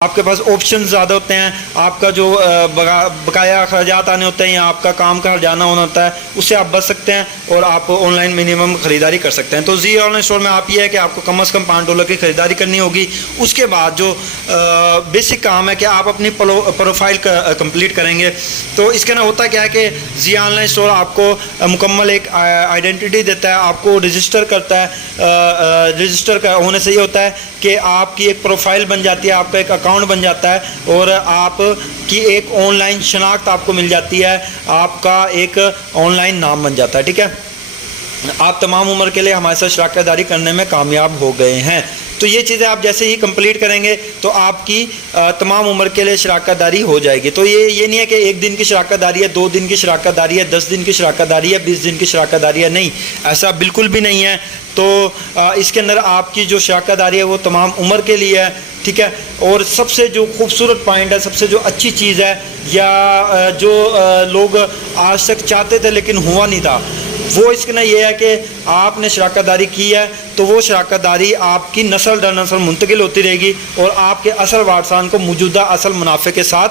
आपके पास ऑप्शन ज़्यादा होते हैं, आपका जो बकाया अखराजात आने होते हैं या आपका काम का हर्जाना होना होता है, उससे आप बच सकते हैं और आप ऑनलाइन मिनिमम ख़रीदारी कर सकते हैं। तो जी ऑनलाइन स्टोर में आप ये है कि आपको कम से कम $5 की ख़रीदारी करनी होगी। उसके बाद जो बेसिक काम है कि आप अपनी प्रोफाइल कंप्लीट करेंगे। तो इसके ना होता क्या है कि जी ऑनलाइन स्टोर आपको मुकम्मल एक आइडेंटिटी देता है, आपको रजिस्टर करता है। रजिस्टर होने से ये होता है कि आपकी एक प्रोफाइल बन जाती है, आपका एक अकाउंट बन जाता है और आपकी एक ऑनलाइन शनाख्त आपको मिल जाती है, आपका एक ऑनलाइन नाम बन जाता है। ठीक है, आप तमाम उम्र के लिए हमारे साथ शराकतदारी करने में कामयाब हो गए हैं। तो ये चीज़ें आप जैसे ही कंप्लीट करेंगे तो आपकी तमाम उम्र के लिए शराकतदारी हो जाएगी। तो ये नहीं है कि 1 दिन की शराकतदारी है, 2 दिन की शराकतदारी है, 10 दिन की शराकतदारी है, 20 दिन की शराकतदारी है, नहीं, ऐसा बिल्कुल भी नहीं है। तो इसके अंदर आपकी जो शराकतदारी है वो तमाम उम्र के लिए है। ठीक है, और सबसे जो खूबसूरत पॉइंट है, सबसे जो अच्छी चीज़ है या जो लोग आज तक चाहते थे लेकिन हुआ नहीं था, वो इसके ना ये है कि आपने शराकतदारी की है तो वो शराकतदारी आपकी नस्ल दर नस्ल मुंतकिल होती रहेगी और आपके असल वारसान को मौजूदा असल मुनाफे के साथ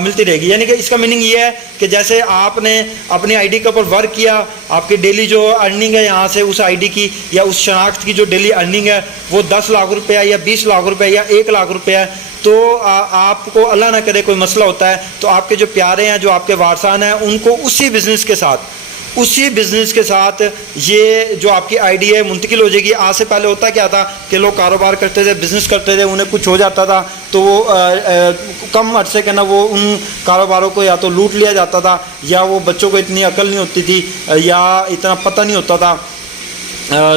मिलती रहेगी। यानी कि इसका मीनिंग ये है कि जैसे आपने अपनी आईडी के ऊपर वर्क किया, आपकी डेली जो अर्निंग है यहाँ से उस आईडी की या उस शनाख्त की जो डेली अर्निंग है वो 10 लाख रुपया या 20 लाख रुपया या 1 लाख रुपया है, तो आपको अल्लाह ना करे कोई मसला होता है तो आपके जो प्यारे हैं, जो आपके वारसान हैं, उनको उसी बिज़नेस के साथ ये जो आपकी आईडी है मुंतकिल हो जाएगी। आज से पहले होता क्या था कि लोग कारोबार करते थे, बिज़नेस करते थे, उन्हें कुछ हो जाता था तो वो कम अरसे के ना वो उन कारोबारों को या तो लूट लिया जाता था या वो बच्चों को इतनी अकल नहीं होती थी या इतना पता नहीं होता था।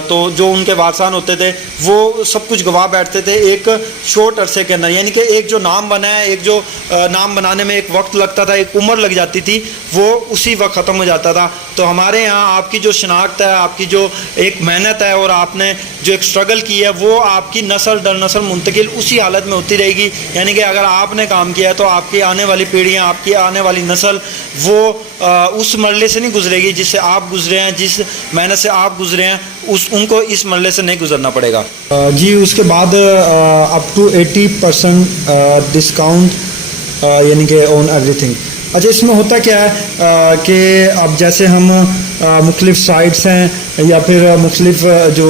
तो जो उनके वारसान होते थे वो सब कुछ गवा बैठते थे एक शॉर्ट अरसे के अंदर। यानी कि एक जो नाम बना है, एक जो नाम बनाने में एक वक्त लगता था, एक उम्र लग जाती थी, वो उसी वक्त ख़त्म हो जाता था। तो हमारे यहाँ आपकी जो शनाख्त है, आपकी जो एक मेहनत है और आपने जो एक स्ट्रगल की है वो आपकी नस्ल दर नस्ल मुंतकिल उसी हालत में होती रहेगी। यानी कि अगर आपने काम किया तो आपकी आने वाली पीढ़ियाँ, आपकी आने वाली नस्ल वो उस मरले से नहीं गुजरेगी जिससे आप गुजरे हैं, जिस मेहनत से आप गुजरे हैं, उनको इस मरले से नहीं गुजरना पड़ेगा। जी उसके बाद अप टू 80% डिस्काउंट यानी कि ऑन एवरीथिंग। अच्छा, इसमें होता क्या है कि अब जैसे हम मुख्तलिफ साइट्स हैं या फिर मुख्तलिफ जो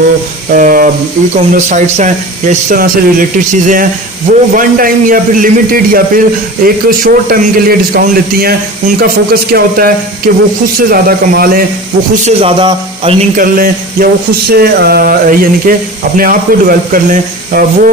ई कॉमर्स साइट्स हैं या इस तरह से रिलेटेड चीज़ें हैं, वो वन टाइम या फिर लिमिटेड या फिर एक शॉर्ट टर्म के लिए डिस्काउंट देती हैं। उनका फोकस क्या होता है कि वो खुद से ज़्यादा कमा लें, वो खुद से ज़्यादा अर्निंग कर लें या वो खुद से यानी कि अपने आप को डेवलप कर लें। वो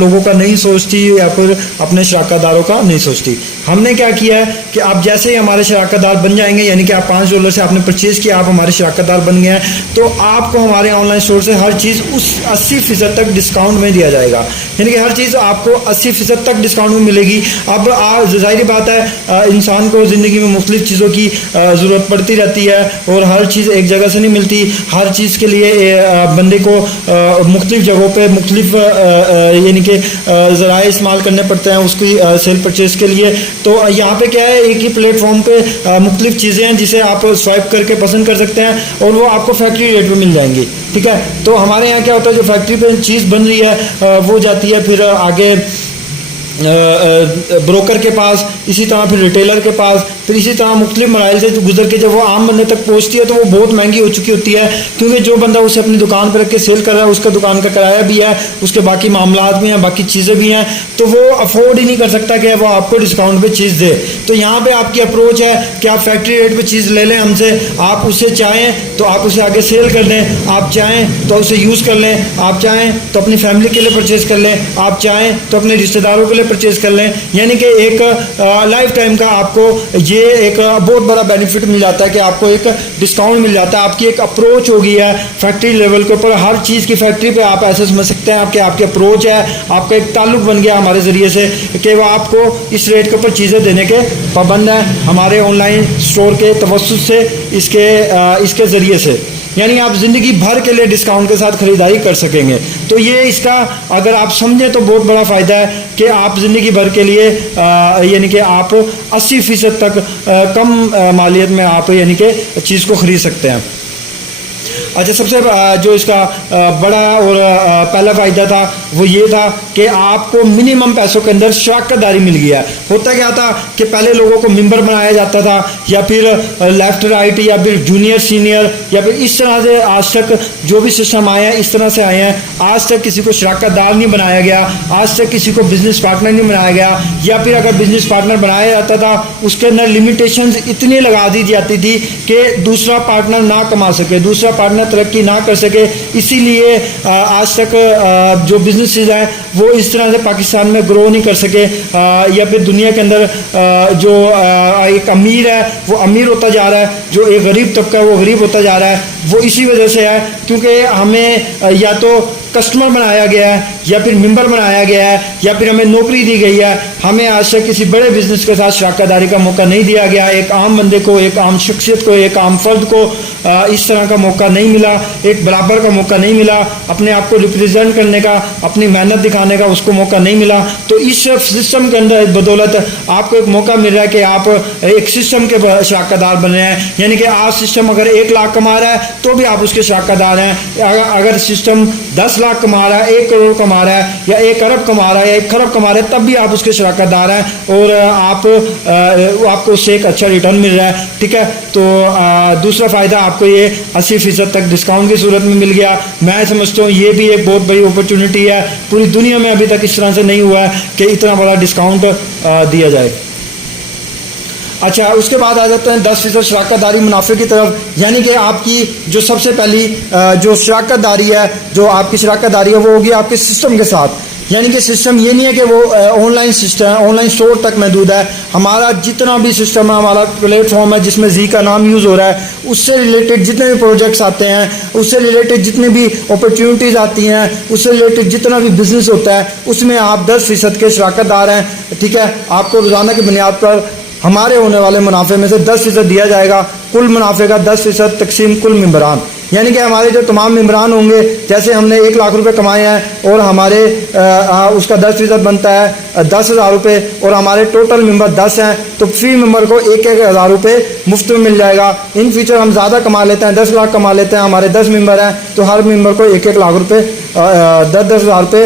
लोगों का नहीं सोचती या फिर अपने शराकतदारों का नहीं सोचती। हमने क्या किया है कि आप जैसे ही हमारे शराकतदार बन जाएंगे, यानी कि आप $5 से आपने परचेज़ किया, आप हमारे शराकतदार बन गए हैं, तो आपको हमारे ऑनलाइन स्टोर से हर चीज़ उस 80% तक डिस्काउंट में दिया जाएगा। यानी कि हर चीज़ आपको 80% तक डिस्काउंट में मिलेगी। अब ज़ाहिर बात है इंसान को ज़िंदगी में मुख्तलिफ चीज़ों की ज़रूरत पड़ती रहती है और हर चीज़ एक जगह से नहीं मिलती। हर चीज़ के लिए बंदे को मुख्तलिफ जगहों पर मुख्तलिफ यानी कि ज़राए इस्तेमाल करने पड़ते हैं उसकी सेल परचेज़ के लिए। तो यहाँ पे क्या है, एक ही प्लेटफॉर्म पे मुख्तलिफ चीज़ें हैं जिसे आप स्वाइप करके पसंद कर सकते हैं और वो आपको फैक्ट्री रेट पे मिल जाएंगी। ठीक है, तो हमारे यहाँ क्या होता है, जो फैक्ट्री पे चीज़ बन रही है वो जाती है फिर आगे ब्रोकर के पास, इसी तरह फिर रिटेलर के पास, फिर इसी तरह मुख्तलिफ मराइल से गुजर के जब वो आम बंदे तक पहुंचती है तो वो बहुत महंगी हो चुकी होती है, क्योंकि जो बंदा उसे अपनी दुकान पर रख के सेल कर रहा है उसका दुकान का किराया भी है, उसके बाकी मामलात भी हैं, बाकी चीज़ें भी हैं, तो वो अफोर्ड ही नहीं कर सकता कि वो आपको डिस्काउंट पे चीज़ दे। तो यहाँ पे आपकी अप्रोच है कि आप फैक्ट्री रेट पे चीज़ ले लें हमसे। आप उसे चाहें तो आप उसे आगे सेल कर दें, आप चाहें तो उसे यूज़ कर लें, आप चाहें तो अपनी फैमिली के लिए परचेज़ कर लें, आप चाहें तो अपने रिश्तेदारों के लिए परचेज़ कर लें। यानी कि एक लाइफ टाइम का आपको ये एक बहुत बड़ा बेनिफिट मिल जाता है कि आपको एक डिस्काउंट मिल जाता है। आपकी एक अप्रोच हो गई है फैक्ट्री लेवल के ऊपर, हर चीज़ की फैक्ट्री पे आप ऐसे समझ सकते हैं आपकी अप्रोच है, आपका एक ताल्लुक बन गया हमारे ज़रिए से कि वो आपको इस रेट के ऊपर चीज़ें देने के पाबंद हैं हमारे ऑनलाइन स्टोर के तवस्सुत से, इसके ज़रिए से। यानी आप ज़िंदगी भर के लिए डिस्काउंट के साथ ख़रीदारी कर सकेंगे। तो ये इसका अगर आप समझें तो बहुत बड़ा फ़ायदा है कि आप ज़िंदगी भर के लिए यानी कि आप 80% तक कम मालियत में आप यानी कि चीज़ को ख़रीद सकते हैं। अच्छा, सबसे जो इसका बड़ा और पहला फ़ायदा था वो ये था कि आपको मिनिमम पैसों के अंदर शराकतदारी मिल गया। होता क्या था कि पहले लोगों को मेंबर बनाया जाता था, या फिर लेफ्ट राइट, या फिर जूनियर सीनियर, या फिर इस तरह से आज तक जो भी सिस्टम आए हैं इस तरह से आए हैं। आज तक किसी को शराकतदार नहीं बनाया गया, आज तक किसी को बिजनेस पार्टनर नहीं बनाया गया, या फिर अगर बिजनेस पार्टनर बनाया जाता था उसके अंदर लिमिटेशंस इतनी लगा दी जाती थी कि दूसरा पार्टनर ना कमा सके, दूसरा पार्टनर तरक्की ना कर सके। इसीलिए आज तक जो बिजनेसेस हैं वो इस तरह से पाकिस्तान में ग्रो नहीं कर सके, या फिर दुनिया के अंदर जो एक अमीर है वो अमीर होता जा रहा है, जो एक गरीब तबका है वो गरीब होता जा रहा है। वो इसी वजह से है क्योंकि हमें या तो कस्टमर बनाया गया है, या फिर मेंबर बनाया गया है, या फिर हमें नौकरी दी गई है। हमें आज तक किसी बड़े बिजनेस के साथ शराकतदारी का मौका नहीं दिया गया। एक आम बंदे को, एक आम शख्सियत को, एक आम फर्द को इस तरह का मौका नहीं मिला, एक बराबर का मौका नहीं मिला, अपने आप को रिप्रेजेंट करने का, अपनी मेहनत दिखाने का उसको मौका नहीं मिला। तो इस सिस्टम के अंदर बदौलत आपको एक मौका मिल रहा है कि आप एक सिस्टम के शराकतदार बन रहे हैं। यानी कि आज सिस्टम अगर 1 लाख कमा रहा है तो भी आप उसके शराकतदार हैं। अगर सिस्टम 10 लाख कमा रहा है, 1 करोड़ कमा रहा है, या 1 अरब कमा रहा है, या 1 खरब कमा रहा है, तब भी आप उसके शराकतदार हैं और आपको उससे एक अच्छा रिटर्न मिल रहा है। ठीक है, तो दूसरा फ़ायदा आपको ये 80% तक डिस्काउंट की सूरत में मिल गया। मैं समझता हूँ ये भी एक बहुत बड़ी अपॉर्चुनिटी है। पूरी दुनिया में अभी तक इस तरह से नहीं हुआ है कि इतना बड़ा डिस्काउंट दिया जाए। अच्छा, उसके बाद आ जाते हैं 10% शराकतदारी मुनाफे की तरफ। यानी कि आपकी जो सबसे पहली जो शराकतदारी है, जो आपकी शराकतदारी है वो होगी आपके सिस्टम के साथ। यानी कि सिस्टम ये नहीं है कि वो ऑनलाइन सिस्टम, ऑनलाइन स्टोर तक महदूद है। हमारा जितना भी सिस्टम है, हमारा प्लेटफॉर्म है जिसमें जी का नाम यूज़ हो रहा है, उससे रिलेटेड जितने भी प्रोजेक्ट्स आते हैं, उससे रिलेटेड जितने भी अपॉर्चुनिटीज़ आती हैं, उससे रिलेटेड जितना भी बिजनेस होता है, उसमें आप 10% के शराकतदार हैं। ठीक है, आपको रोज़ाना की बुनियाद पर हमारे होने वाले मुनाफे में से 10% दिया जाएगा। कुल मुनाफे का 10% तकसीम कुल मेंबरान। यानी कि हमारे जो तमाम मेंबरान होंगे, जैसे हमने 1 लाख रुपए कमाए हैं और हमारे उसका 10% बनता है 10,000 रुपये, और हमारे टोटल मेंबर 10 हैं, तो फी मेंबर को 1,000 रुपये मुफ्त में मिल जाएगा। इन फ्यूचर हम ज़्यादा कमा लेते हैं, 10 लाख कमा लेते हैं, हमारे 10 मेंबर हैं, तो हर मेंबर को 1,000 रुपये 10,000 रुपये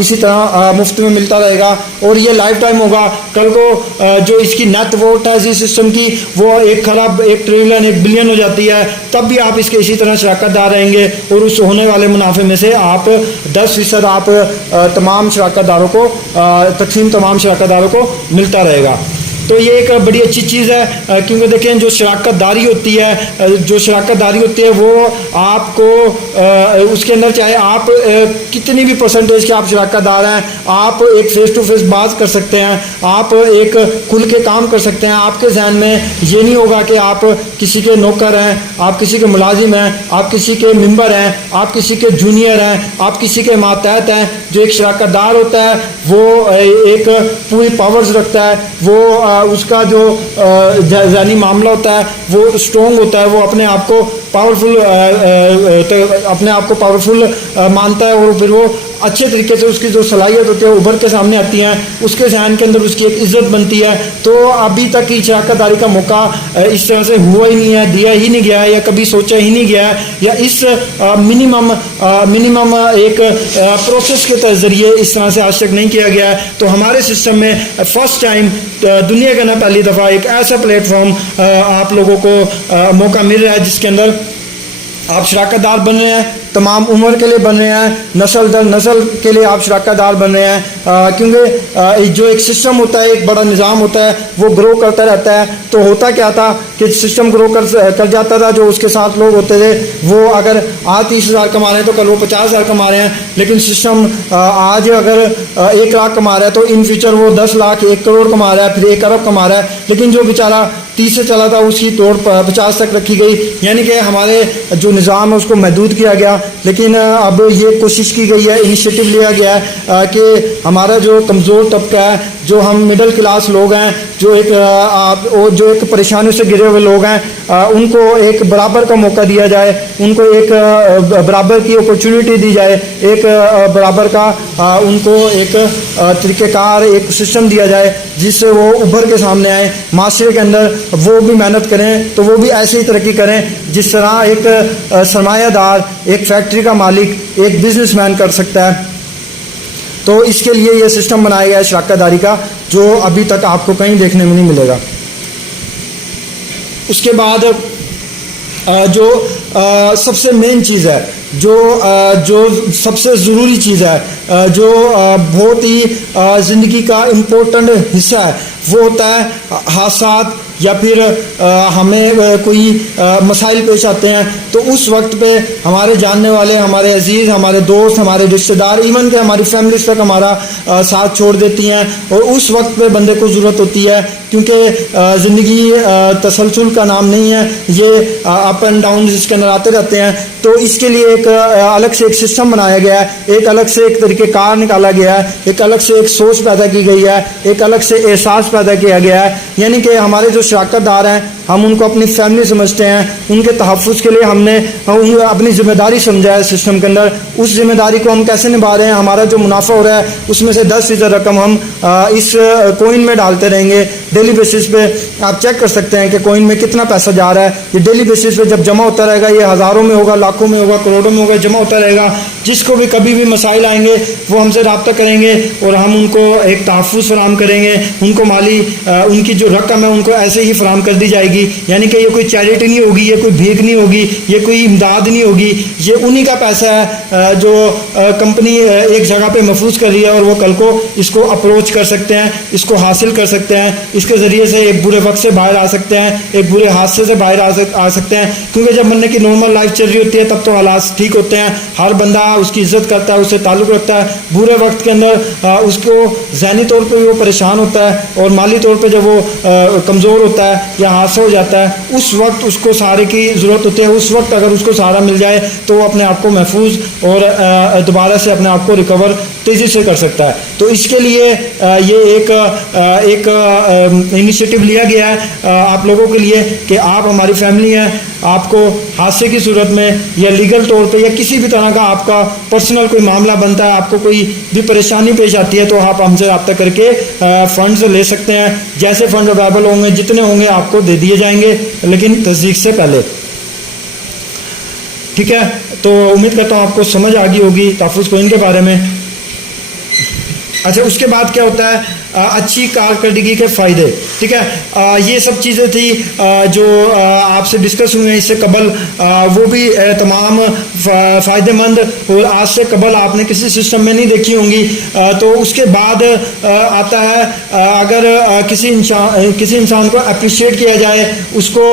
इसी तरह मुफ्त में मिलता रहेगा। और ये लाइफ टाइम होगा। कल को जो इसकी नेट वोट है इस सिस्टम की वो 1 खरब, 1 ट्रिलियन, 1 बिलियन हो जाती है, तब भी आप इसके इसी तरह शराकतदार रहेंगे और उस होने वाले मुनाफे में से आप 10% आप तमाम शराकतदारों को तकसीम तमाम शराकतदारों को मिलता रहेगा। तो ये एक बड़ी अच्छी चीज़ है, क्योंकि देखें जो शराकतदारी होती है वो आपको उसके अंदर चाहे आप कितनी भी परसेंटेज के आप शराकतदार हैं, आप एक फेस टू फेस बात कर सकते हैं, आप एक खुल के काम कर सकते हैं। आपके जहन में ये नहीं होगा कि आप किसी के नौकर हैं, आप किसी के मुलाजिम हैं, आप किसी के मेंबर हैं, आप किसी के जूनियर हैं, आप किसी के मातहत हैं। जो एक शराकतदार होता है वो एक पूरी पावर्स रखता है, वो उसका जो जानी मामला होता है वो स्ट्रॉन्ग होता है, वो अपने आप को पावरफुल मानता है, और फिर वो अच्छे तरीके से उसकी जो सलाहियत होती है उभर के सामने आती हैं, उसके जहन के अंदर उसकी एक इज्जत बनती है। तो अभी तक की शराकतदारी का मौका इस तरह से हुआ ही नहीं है, दिया ही नहीं गया है, या कभी सोचा ही नहीं गया है, या इस मिनिमम एक प्रोसेस के जरिए इस तरह से आज तक नहीं किया गया है। तो हमारे सिस्टम में फर्स्ट टाइम दुनिया का ना पहली दफ़ा एक ऐसा प्लेटफॉर्म आप लोगों को मौका मिल रहा है जिसके अंदर आप शराकतदार बन रहे हैं, तमाम उम्र के लिए बन रहे हैं, नस्ल दर नस्ल के लिए आप शराकतदार बन रहे हैं, क्योंकि जो एक सिस्टम होता है, एक बड़ा निज़ाम होता है, वो ग्रो करता रहता है। तो होता क्या था कि सिस्टम ग्रो कर जाता था, जो उसके साथ लोग होते थे वो अगर आज 30,000 कमा रहे हैं तो कल वो 50,000 कमा रहे हैं, लेकिन सिस्टम आज अगर 1 लाख कमा रहा है तो इन फ्यूचर वो 10 लाख 1 करोड़ कमा रहा है, फिर 1 अरब कमा रहा है। लेकिन जो बेचारा 30 से चला था उसकी तोड़ 50 तक रखी गई। यानी कि हमारे जो निज़ाम है उसको महदूद किया गया। लेकिन अब ये कोशिश की गई है, इनिशिएटिव लिया गया है कि हमारा जो कमज़ोर तबका है, जो हम मिडिल क्लास लोग हैं, जो एक परेशानियों से घिरे हुए लोग हैं, उनको एक बराबर का मौका दिया जाए, उनको एक बराबर की अपॉर्चुनिटी दी जाए, एक बराबर का उनको एक तरीक़ेकार, एक सिस्टम दिया जाए जिससे वो उभर के सामने आए माशरे के अंदर। वो भी मेहनत करें तो वो भी ऐसे ही तरक्की करें जिस तरह एक सरमायादार, एक फैक्ट्री का मालिक, एक बिजनेसमैन कर सकता है। तो इसके लिए ये सिस्टम बनाया गया है शराकतदारी का, जो अभी तक आपको कहीं देखने में नहीं मिलेगा। उसके बाद जो सबसे मेन चीज़ है, जो सबसे ज़रूरी चीज़ है, जो बहुत ही ज़िंदगी का इम्पोर्टेंट हिस्सा है, वो होता है हादसात या फिर हमें कोई मसाइल पेश आते हैं तो उस वक्त पे हमारे जानने वाले, हमारे अजीज़, हमारे दोस्त, हमारे रिश्तेदार, इवन के हमारी फैमिलीज तक हमारा साथ छोड़ देती हैं और उस वक्त पे बंदे को ज़रूरत होती है, क्योंकि ज़िंदगी तसलसल का नाम नहीं है, ये अप एंड डाउन इसके अंदर आते रहते हैं। तो इसके लिए एक अलग से एक सिस्टम बनाया गया है, एक अलग से एक तरीक़ेकार निकाला गया है, एक अलग से एक सोच पैदा की गई है, एक अलग से एहसास पैदा किया गया है। यानी कि हमारे जो शराकतदार हैं, हम उनको अपनी फैमिली समझते हैं, उनके तहफ़्फ़ुज़ के लिए हमने अपनी ज़िम्मेदारी समझा है सिस्टम के अंदर। उस ज़िम्मेदारी को हम कैसे निभा रहे हैं, हमारा जो मुनाफा हो रहा है उसमें से 10% रकम हम इस कोइन में डालते रहेंगे। डेली बेसिस पे आप चेक कर सकते हैं कि कोइन में कितना पैसा जा रहा है। ये डेली बेसिस पे जब जमा होता रहेगा, ये हज़ारों में होगा, लाखों में होगा, करोड़ों में होगा, जमा होता रहेगा। जिसको भी कभी भी मसाइल आएंगे वो हमसे रब्ता करेंगे और हम उनको एक तहफ़्फ़ुज़ फराहम करेंगे, उनको माली उनकी जो रकम है उनको ऐसे ही फराहम कर दी जाएगी। यानी कि ये कोई चैरिटी नहीं होगी, ये कोई भीख नहीं होगी, ये कोई इमदाद नहीं होगी, ये उन्हीं का पैसा है जो कंपनी एक जगह पे महफूज कर रही है और वो कल को इसको अप्रोच कर सकते हैं, इसको हासिल कर सकते हैं, इसके ज़रिए से एक बुरे वक्त से बाहर आ सकते हैं, एक बुरे हादसे से बाहर आ सकते हैं। क्योंकि जब बंदे की नॉर्मल लाइफ चल रही होती है तब तो हालात ठीक होते हैं, हर बंदा उसकी इज्जत करता है, उससे ताल्लुक़ रखता है। बुरे वक्त के अंदर उसको ज़हनी तौर पर वो परेशान होता है और माली तौर पर जब वो कमज़ोर होता है या हादसा हो जाता है, उस वक्त उसको सहारे की ज़रूरत होती है। उस वक्त अगर उसको सहारा मिल जाए तो वो अपने आप को महफूज और दोबारा से अपने आप को रिकवर तेज़ी से कर सकता है। तो इसके लिए ये एक इनिशिएटिव लिया गया है आप लोगों के लिए कि आप हमारी फैमिली हैं, आपको हादसे की सूरत में या लीगल तौर पे या किसी भी तरह का आपका पर्सनल कोई मामला बनता है, आपको कोई भी परेशानी पेश आती है, तो आप हमसे रब्ता करके फ़ंड्स ले सकते हैं। जैसे फ़ंड अवेलेबल होंगे, जितने होंगे आपको दे दिए जाएंगे, लेकिन तस्दीक से पहले। ठीक है, तो उम्मीद करता हूँ आपको समझ आ गई होगी तहफ़्फ़ुज़ कोइन के बारे में। अच्छा, उसके बाद क्या होता है, अच्छी कारकर्दगी के फ़ायदे। ठीक है, ये सब चीज़ें थी जो आपसे डिस्कस हुई हैं इससे कबल, वो भी तमाम फ़ायदेमंद और आज से कबल आपने किसी सिस्टम में नहीं देखी होंगी। तो उसके बाद आता है, अगर किसी इंसान को अप्रिशिएट किया जाए, उसको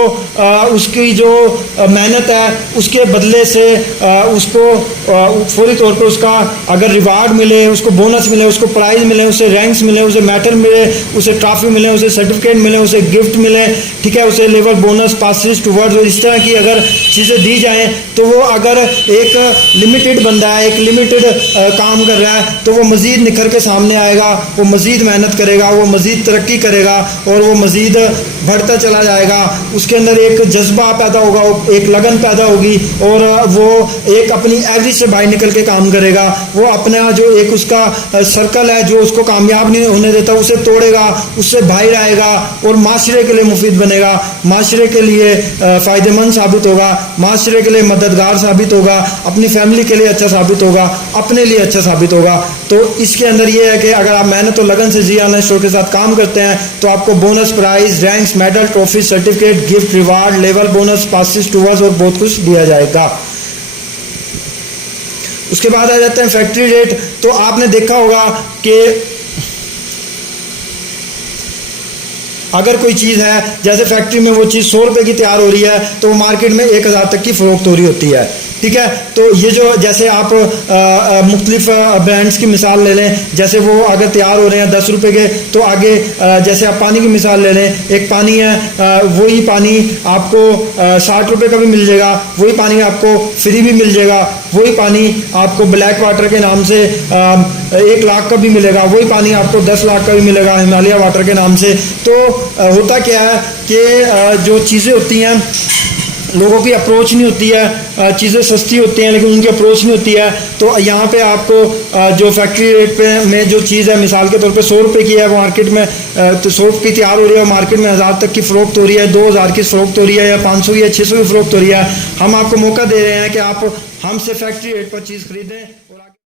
उसकी जो मेहनत है उसके बदले से उसको फौरी तौर पर उसका अगर रिवार्ड मिले, उसको बोनस मिले, उसको प्राइज़ मिले, उसे रैंक्स मिले, उसे मेडल मिले, उसे ट्रॉफी मिले, उसे सर्टिफिकेट मिले, उसे गिफ्ट मिले, ठीक है, उसे लेवल बोनस, पासिस टूवर्ड्स, इस तरह की अगर चीज़ें दी जाएं, तो वो अगर एक लिमिटेड बंदा है, एक लिमिटेड काम कर रहा है, तो वो मज़ीद निखर के सामने आएगा, वो मज़ीद मेहनत करेगा, वो मज़ीद तरक्की करेगा और वो मज़ीद बढ़ता चला जाएगा। उसके अंदर एक जज्बा पैदा होगा, एक लगन पैदा होगी और वो एक अपनी एवरेज से बाहर निकल के काम करेगा। वो अपना जो एक उसका सर्कल है जो उसको कामयाब नहीं होने देता, उसे तोड़ेगा, उससे बाहर आएगा और माशरे के लिए मुफीद बनेगा, माशरे के लिए फ़ायदेमंद साबित होगा, माशरे के लिए मददगार साबित होगा, अपनी फैमिली के लिए अच्छा साबित होगा, अपने लिए अच्छा साबित होगा। तो इसके अंदर ये है कि अगर आप मेहनत और लगन से जी ऑनलाइन स्टोर के साथ काम करते हैं तो आपको bonus, prize, ranks, medal, trophy, certificate, gift, reward, level bonus, passes, towers और बहुत कुछ दिया जाएगा। उसके बाद आ जाते हैं फैक्ट्री रेट। तो आपने देखा होगा कि अगर कोई चीज़ है जैसे फैक्ट्री में वो चीज़ 100 रुपये की तैयार हो रही है तो वो मार्केट में 1000 तक की फ़रोख्त हो रही होती है। ठीक है, तो ये जो जैसे आप मुख्तलिफ ब्रांड्स की मिसाल ले लें, जैसे वो अगर तैयार हो रहे हैं 10 रुपये के, तो आगे जैसे आप पानी की मिसाल ले लें, एक पानी है वही पानी आपको 60 रुपये का भी मिल जाएगा, वही पानी आपको फ्री भी मिल जाएगा, वही पानी आपको ब्लैक वाटर के नाम से 1 लाख का भी मिलेगा, वही पानी आपको 10 लाख का भी मिलेगा हिमालय वाटर के नाम से। तो होता क्या है कि जो चीज़ें होती हैं लोगों की अप्रोच नहीं होती है, चीज़ें सस्ती होती हैं लेकिन उनकी अप्रोच नहीं होती है। तो यहाँ पे आपको जो फैक्ट्री रेट पे में जो चीज़ है मिसाल के तौर पे 100 रुपये की है, वो मार्केट में तो 100 की तैयार हो रही है, मार्केट में 1000 तक की फ़रोख्त हो रही है, 2000 की फ़रोख्त हो रही है, या 500 या 600 की फ़रोख्त हो रही है। हम आपको मौका दे रहे हैं कि आप हमसे फैक्ट्री रेट पर चीज़ खरीदें।